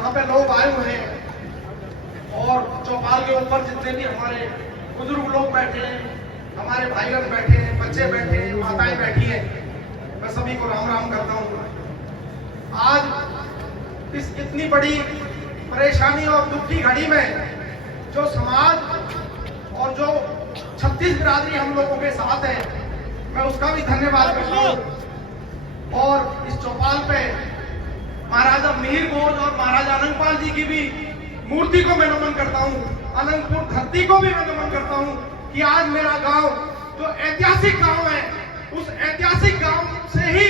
यहाँ पे लोग आए हुए हैं और चौपाल के ऊपर जितने भी हमारे बुजुर्ग लोग बैठे हैं, हमारे भाई बहन बैठे हैं, बच्चे बैठे हैं, माताएं बैठी हैं, मैं सभी को राम राम करता हूँ। आज इस इतनी बड़ी परेशानी और दुख की घड़ी में जो समाज और जो 36 बिरादरी हम लोगों के साथ है, मैं उसका भी धन्यवाद करता हूँ। और इस चौपाल पे महाराजा मिहिर भोज और महाराजा अनंगपाल जी की भी मूर्ति को मैं नमन करता हूँ, अनंतपुर धरती को भी मैं नमन करता हूँ कि आज मेरा गांव जो ऐतिहासिक गांव है, उस ऐतिहासिक गांव से ही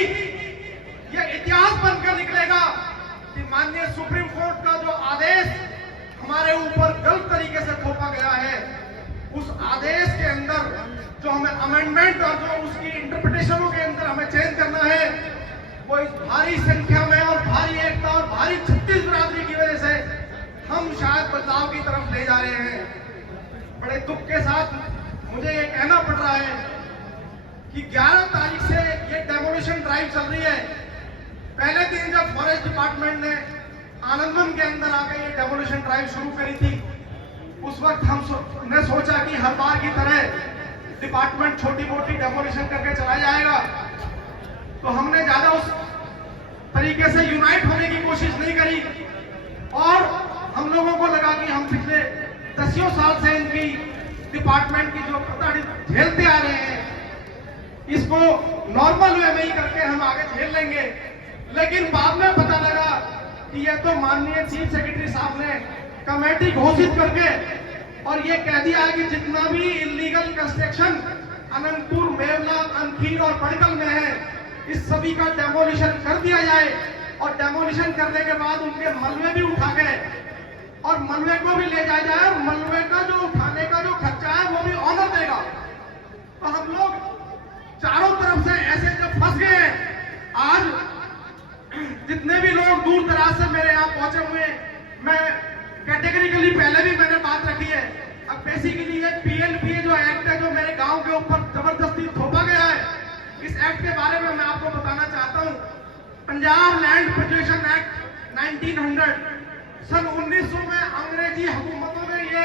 यह इतिहास बनकर निकलेगा कि माननीय सुप्रीम कोर्ट का जो आदेश हमारे ऊपर गलत तरीके से थोपा गया है, उस आदेश के अंदर जो हमें अमेंडमेंट और जो उसकी इंटरप्रिटेशनों के अंदर हमें चेंज करना है, वो इस भारी संख्या में और भारी एकता और भारी 36 बिरादरी की वजह से हम शायद बदलाव की तरफ ले जा रहे हैं। बड़े दुख के साथ मुझे ये कहना पड़ रहा है कि 11 तारीख से ये डेमोलिशन ड्राइव चल रही है। पहले दिन जब फॉरेस्ट डिपार्टमेंट ने आनंदवन के अंदर आकर ये डेमोलिशन ड्राइव शुरू करी थी, उस वक्त हमने सोचा कि हर बार की तरह डिपार्टमेंट छोटी मोटी डेमोलिशन करके चला जाएगा, तो हमने ज्यादा उस तरीके से यूनाइट होने की कोशिश नहीं करी और हम लोगों को लगा कि हम पिछले 10 साल से इनकी डिपार्टमेंट की जो प्रताड़ित झेलते आ रहे हैं, इसको नॉर्मल वे में ही करके हम आगे झेल लेंगे। लेकिन बाद में पता लगा कि यह तो माननीय चीफ सेक्रेटरी साहब ने कमेटी घोषित करके और ये कह दिया है कि जितना भी इलीगल कंस्ट्रक्शन अनंतपुर, मेवला, अनखीर और पड़कल में है, इस सभी का डेमोलिशन कर दिया जाए और डेमोलिशन करने के बाद उनके मलबे भी उठा के और मलबे को भी ले जाया जाए और मलबे का जो उठाने का जो खर्चा है वो भी ऑनर देगा। तो हम लोग चारों तरफ से ऐसे जब फंस गए हैं, आज जितने भी लोग दूर दराज से मेरे यहाँ पहुंचे हुए, मैं कैटेगरिकली पहले भी मैंने बात रखी है। अब बेसिकली ये पीएनपीए जो एक्ट है, जो मेरे गांव के ऊपर जबरदस्ती थोपा गया है, इस एक्ट के बारे में मैं आपको बताना चाहता हूँ। पंजाब लैंड प्रोटेक्शन एक्ट 1900 सन 1900 में अंग्रेजी हुकूमतों ने ये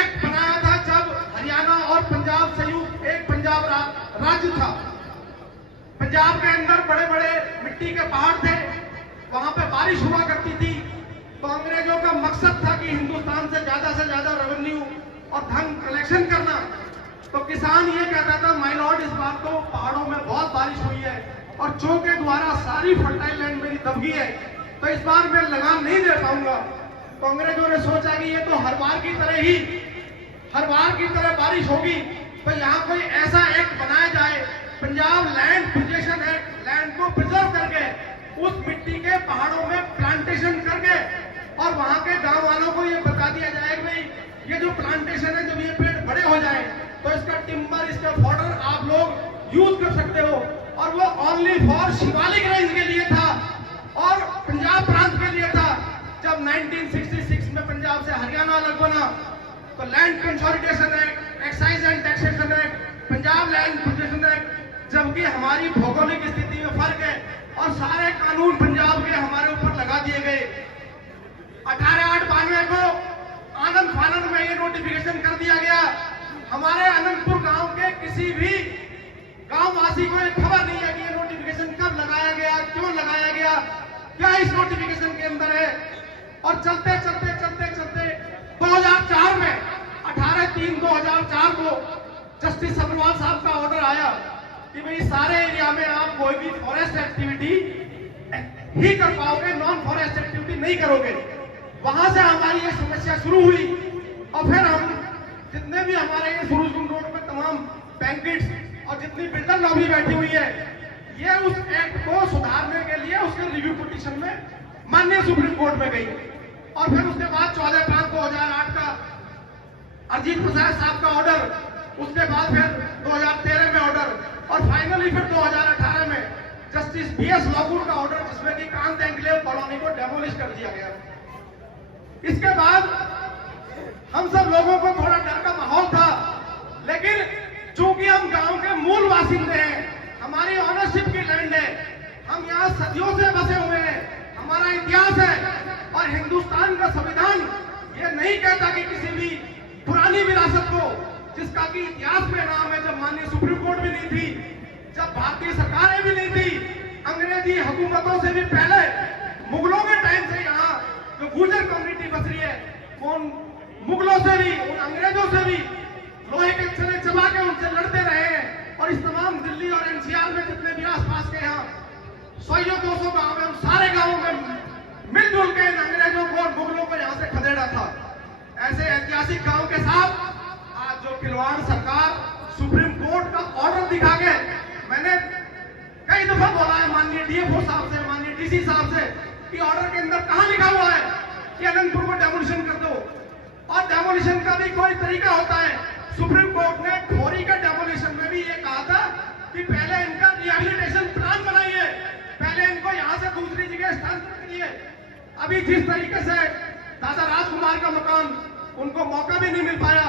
एक्ट बनाया था, जब हरियाणा और पंजाब संयुक्त एक पंजाब राज्य था। पंजाब के अंदर बड़े बड़े मिट्टी के पहाड़ थे, वहां पे बारिश हुआ करती थी। तो अंग्रेजों का मकसद था कि हिंदुस्तान से ज्यादा रेवेन्यू और धन कलेक्शन करना। तो किसान ये कहता था, माय लॉर्ड, इस बार तो पहाड़ों में बहुत बारिश हुई है और चो के द्वारा सारी फर्टाइल लैंड मेरी दब गई है, तो इस बार मैं लगान नहीं दे पाऊंगा। तो अंग्रेजों ने सोचा कि ये तो हर बार की तरह बारिश होगी, तो यहाँ कोई ऐसा एक्ट बनाया जाए, Punjab land protection act, land को प्रिजर्व करके उस मिट्टी के पहाड़ों में प्लांटेशन करके और वहां के गांव वालों को ये बता दिया जाए कि भाई ये जो प्लांटेशन है, जब ये पेड़ बड़े हो जाए तो इसका टिम्बर, इसका फॉडर आप लोग यूज कर सकते हो। और वो ओनली फॉर शिवालिक रेंज के लिए था और पंजाब प्रांत के लिए था। जब 1966 में पंजाब से हरियाणा अलग बना, तो land consolidation act, excise and taxation act, Punjab land protection act, जबकि हमारी भौगोलिक स्थिति में फर्क है और सारे कानून पंजाब के हमारे ऊपर लगा दिए गए। 18/8/92 को आनंद फानंद में ये नोटिफिकेशन कर दिया गया। हमारे अनंतपुर गांव के किसी भी गांव वासी को ये खबर नहीं है कि ये नोटिफिकेशन कब लगाया गया, क्यों लगाया गया, क्या इस नोटिफिकेशन के अंदर है। और चलते 2004 में 18/3/2004 को जस्टिस सब्रवाल साहब का ऑर्डर आया कि भाई सारे एरिया में आप कोई भी फॉरेस्ट एक्टिविटी ही कर पाओगे, नॉन फॉरेस्ट एक्टिविटी नहीं करोगे। वहां से हमारी ये समस्या शुरू हुई और फिर हम जितने भी हमारे ये सुरुजगुंड रोड में तमाम बैंकेट्स और जितनी बिल्डर लॉबी बैठी हुई है, ये उस एक्ट को सुधारने के लिए उसके रिव्यू पिटीशन में माननीय सुप्रीम कोर्ट में गई। और फिर उसके बाद 14/5/2008 का अजीत प्रसाद साहब का ऑर्डर, उसके बाद फिर 2013 में ऑर्डर और फाइनली फिर 2018 में जस्टिस BS लॉकुर का ऑर्डर, जिसमें कि कांत एन्क्लेव कॉलोनी को डेमोलिश कर दिया गया। इसके बाद हम सब लोगों को थोड़ा डर का माहौल था, लेकिन चूंकि हम गांव के मूल बासिंदे हैं, हमारी ऑनरशिप की लैंड है, हम यहाँ सदियों से बसे हुए हैं, हमारा इतिहास है, की इतिहास में नाम है, जब माननीय सुप्रीम कोर्ट भी नहीं थी, जब भारतीय सरकारें भी नहीं थी, अंग्रेजी हुकूमतों से भी पहले मुगलों के टाइम से यहाँ जो गुर्जर कम्युनिटी बस रही है, कौन मुगलों से भी, उन अंग्रेजों से भी लोहे के छले चबा के उनसे लड़ते रहे हैं। और इस तमाम दिल्ली और एनसीआर में जितने भी आसपास के यहाँ 100-200 गांव है, उन सारे गांवों में मिलजुल के इन अंग्रेजों को और मुगलों को यहाँ से खदेड़ा था। ऐसे ऐतिहासिक गांव के साथ आज जो खिलवाड़ सरकार सुप्रीम कोर्ट का ऑर्डर दिखा के, मैंने कई दफा बोला है माननीय डीएफओ साहब से, माननीय डीसी साहब से, कि ऑर्डर के अंदर कहां लिखा हुआ है कि अनंतपुर को डेमोलिशन कर दो। और डेमोलिशन का भी कोई तरीका होता है। सुप्रीम कोर्ट ने खोरी का डेमोलिशन में भी ये कहा था कि पहले इनका रिहेबिलिटेशन प्लान बनाइए, पहले इनको यहां से दूसरी जगह स्थानांतरित करिए। अभी जिस तरीके से दादा राजकुमार का मकान, उनको मौका भी नहीं मिल पाया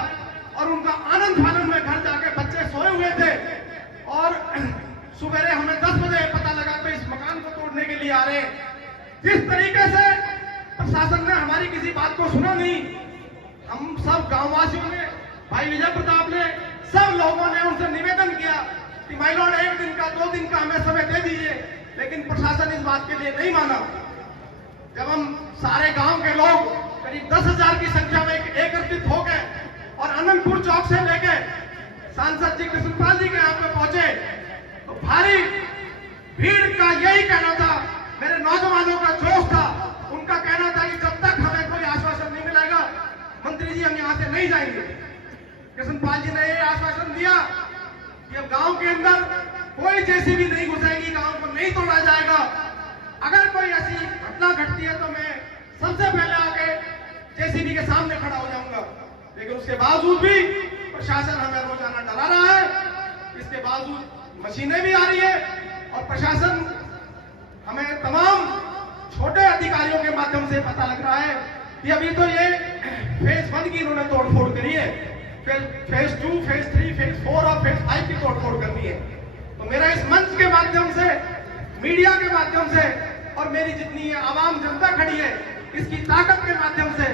और उनका आनंद फानंद में घर जाके बच्चे सोए हुए थे और सुबह हमें 10 बजे पता लगा कि इस मकान को तोड़ने के लिए आ रहे हैं। जिस तरीके से प्रशासन ने हमारी किसी बात को सुना नहीं, हम सब गांववासियों ने, भाई विजय प्रताप ने, सब लोगों ने उनसे निवेदन किया कि माय लॉर्ड 1 दिन का 2 दिन का हमें समय दे दीजिए, लेकिन प्रशासन इस बात के लिए नहीं माना। जब हम सारे गांव के लोग करीब 10,000 की संख्या में एकत्रित हो गए और अनंतपुर चौक से लेके सांसद जी कृष्णपाल जी के यहाँ पे पहुंचे, तो भारी भीड़ का यही कहना था, मेरे नौजवानों का जोश था, उनका कहना था कि जब तक हमें कोई आश्वासन नहीं मिलेगा मंत्री जी हम यहाँ से नहीं जाएंगे। कृष्णपाल जी ने ये आश्वासन दिया कि अब गांव के अंदर कोई जेसीबी नहीं घुसेगी, गांव को नहीं तोड़ा जाएगा। अगर कोई ऐसी घटना घटती है तो मैं सबसे पहले आके जेसीबी के सामने खड़ा हो जाऊंगा। लेकिन उसके बावजूद भी प्रशासन हमें रोजाना डरा रहा है। इसके बावजूद मशीनें भी आ रही है और प्रशासन हमें तमाम छोटे अधिकारियों के माध्यम से पता लग रहा है कि अभी तो ये फेज 1 की इन्होंने तोड़फोड़ करी है, फेज 2, फेज 3, फेज 4 और फेज 5 की तोड़फोड़ करनी है। तो मेरा इस मंच के माध्यम से, मीडिया के माध्यम से और मेरी जितनी आवाम जनता खड़ी है, इसकी ताकत के माध्यम से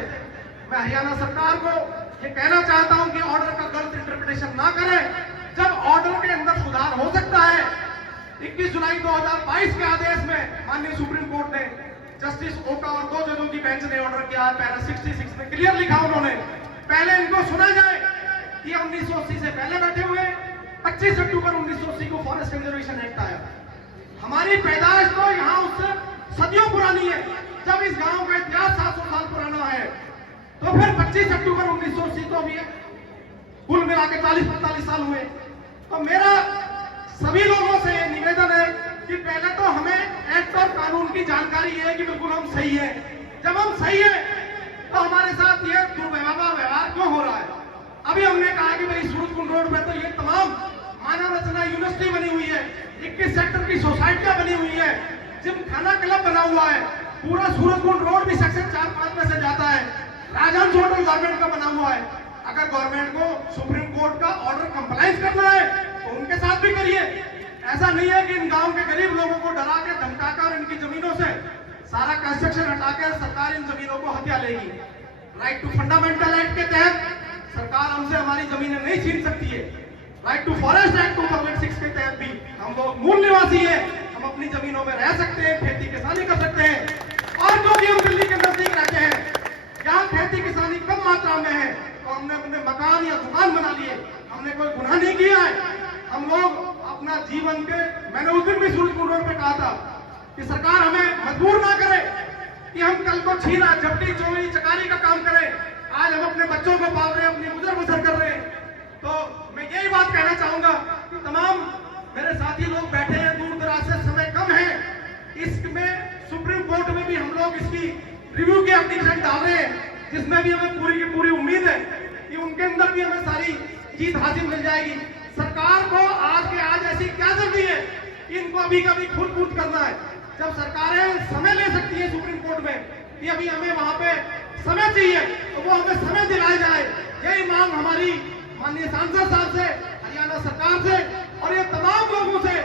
मैं हरियाणा सरकार को ये कहना चाहता हूं कि ऑर्डर का गलत इंटरप्रिटेशन ना करें। जब ऑर्डर के अंदर सुधार हो सकता है, 21 जुलाई 2022 के आदेश में माननीय सुप्रीम कोर्ट ने जस्टिस ओका और 2 जजों की बेंच ने ऑर्डर किया, पैरा 66 में क्लियर लिखा उन्होंने, पहले इनको सुना जाए कि 1980 से पहले बैठे हुए। 25 अक्टूबर 1980 को फॉरेस्ट कंजर्वेशन एक्ट आया। हमारी पैदाइश तो यहाँ उससे सदियों पुरानी है। जब इस गांव का इतिहास 700 साल पुराना है, तो फिर 25 अक्टूबर 1980 को भी कुल मिला के 40-45 साल हुए। तो मेरा सभी लोगों से निवेदन है कि पहले तो हमें एक्ट और कानून की जानकारी है कि बिल्कुल हम सही है। जब हम सही है तो हमारे साथ ये दुर्व्यवहार क्यों हो रहा है? अभी हमने कहा कि भाई सूरजकुंड रोड में तो ये तमाम मानव रचना यूनिवर्सिटी बनी हुई है, 21 सेक्टर की सोसाइटियां बनी हुई है, जिम खाना क्लब बना हुआ है, पूरा सूरजकुंड रोड भी सेक्शन 4-5 में से जाता है, राजहंस होटल गवर्नमेंट का बना हुआ है। अगर गवर्नमेंट को सुप्रीम कोर्ट का ऑर्डर कंप्लाइंस करना है तो उनके साथ भी करिए। ऐसा नहीं है कि इन गांव के गरीब लोगों को डरा के धमकाकर इनकी जमीनों से सारा कंस्ट्रक्शन हटाकर सरकार इन जमीनों को हथिया लेगी। राइट टू फंडामेंटल एक्ट के तहत सरकार हमसे हमारी जमीनें नहीं छीन सकती है। राइट टू फॉरेस्ट एक्ट 2006 के तहत भी हम लोग मूल निवासी हैं, हम अपनी जमीनों में रह सकते हैं, खेती किसानी कर सकते हैं। और जो भी हम दिल्ली के नजदीक रहते हैं, जहाँ खेती किसानी कम मात्रा में है, तो हमने अपने मकान या दुकान बना लिए, हमने कोई गुनाह नहीं किया है। हम लोग अपना जीवन के, मैंने उस दिन भी सूरजकुंड रोड पे कहा था कि सरकार हमें मजबूर ना करे कि हम कल को छीना, झपटी, चोरी, चकारी का काम करें। आज हम अपने बच्चों को पाल रहे हैं, अपनी गुजर बसर कर रहे हैं। तो मैं यही बात कहना चाहूंगा कि तमाम मेरे साथी लोग बैठे हैं, दूर दराज से, समय कम है, इसमें सुप्रीम कोर्ट में भी हम लोग इसकी रिव्यू की एप्लीकेशन डाल रहे हैं, जिसमें भी हमें पूरी की पूरी उम्मीद है कि उनके अंदर भी हमें सारी जीत हासिल मिल जाएगी। सरकार को आज के आज ऐसी क्या जरूरी है कि इनको अभी कभी खुद कूद करना है? जब सरकारें समय ले सकती है सुप्रीम कोर्ट में कि अभी हमें वहां पे समय चाहिए, तो वो हमें समय दिलाया जाए। यही मांग हमारी माननीय सांसद साहब से, हरियाणा सरकार से और ये तमाम लोगों से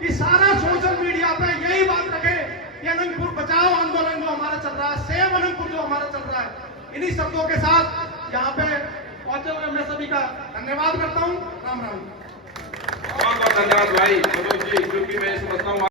कि सारा सोशल मीडिया पे यही बात रखे कि अनंतपुर बचाओ आंदोलन जो हमारा चल रहा है, सेव अनंतपुर जो हमारा चल रहा है। इन्हीं शब्दों के साथ यहाँ पे पहुंचे हुए मैं सभी का का धन्यवाद करता हूँ। राम राम। बहुत बहुत धन्यवाद भाई मनोज जी, क्योंकि मैं समझता हूँ